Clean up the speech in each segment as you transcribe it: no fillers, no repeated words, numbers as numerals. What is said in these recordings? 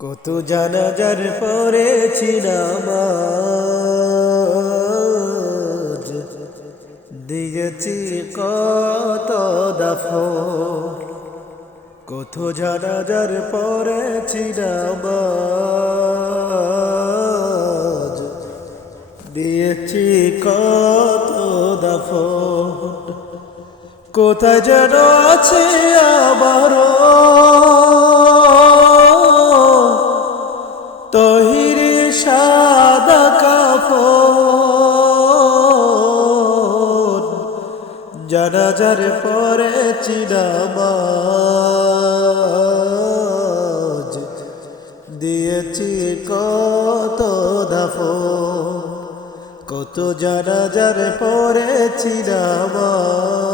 কত জানাজার পড়েছি নামাজ, দিয়েছি কত দাফন। কত জানাজার পড়েছি নামাজ, দিয়েছি কত দাফন। কোথায় যেন আছে আমারও তহিরে সাদা কাফন। জানাজার পড়েছি নামাজ, দিয়েছি কত দাফন। কত জানাজার পড়েছি নামাজ,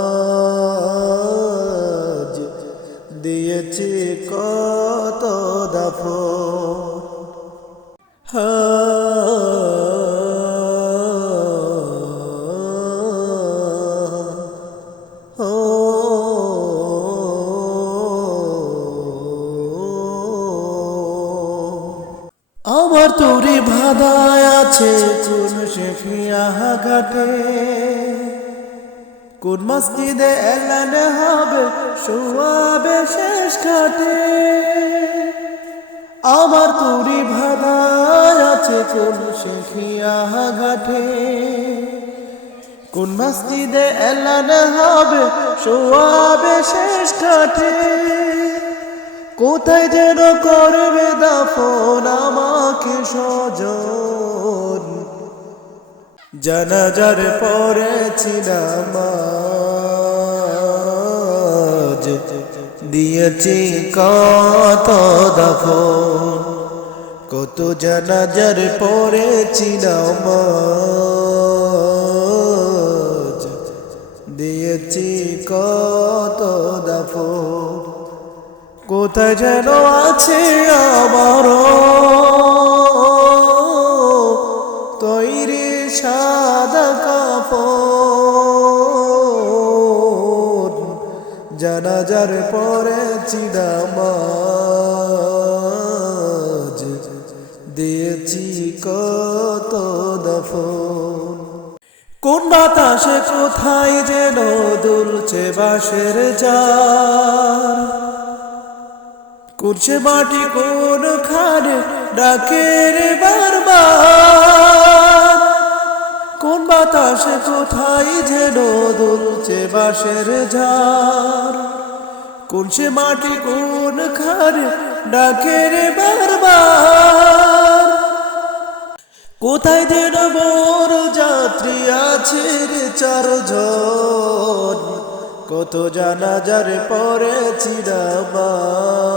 দিয়েছি কত দাফন। আমার তোরে ভাদায় আছে কোন শেফিয়া ঘাটে, কোন মসজিদে এলান হবে শোয়াবে শেষ ঘাটে। আমার তোরে ভাদায় আছে কোন শেফিয়া ঘাটে, কোন মসজিদে এলান হবে শোয়াবে শেষ ঘাটে। কোথায় যেন করবে দাফন আমাকে স্বজন। জানাজার পড়েছি নামাজ, দিয়েছি কত দাফন। কত জানাজার পড়েছি নামাজ, দিয়েছি কত দাফন। কোথায় যেন আছে আমারও তৈরি সাদা কাফন। জানাজার পড়েছি নামাজ, দিয়েছি কত দাফন। কোন বাতাসে কোথায় যেন দুলছে বাঁশের ঝাড়, কুরছে মাটি কোন খানে ডাকে রে বারবার। কোন বাতাসে কোথায় যেন দুলছে বাঁশের ঝাড়, কুরছে মাটি কোন খানে ডাকে রে বারবার। কোথায় যেন মোর যাত্রী আছে রে চারজন। কত জানাজার পড়েছি নামাজ।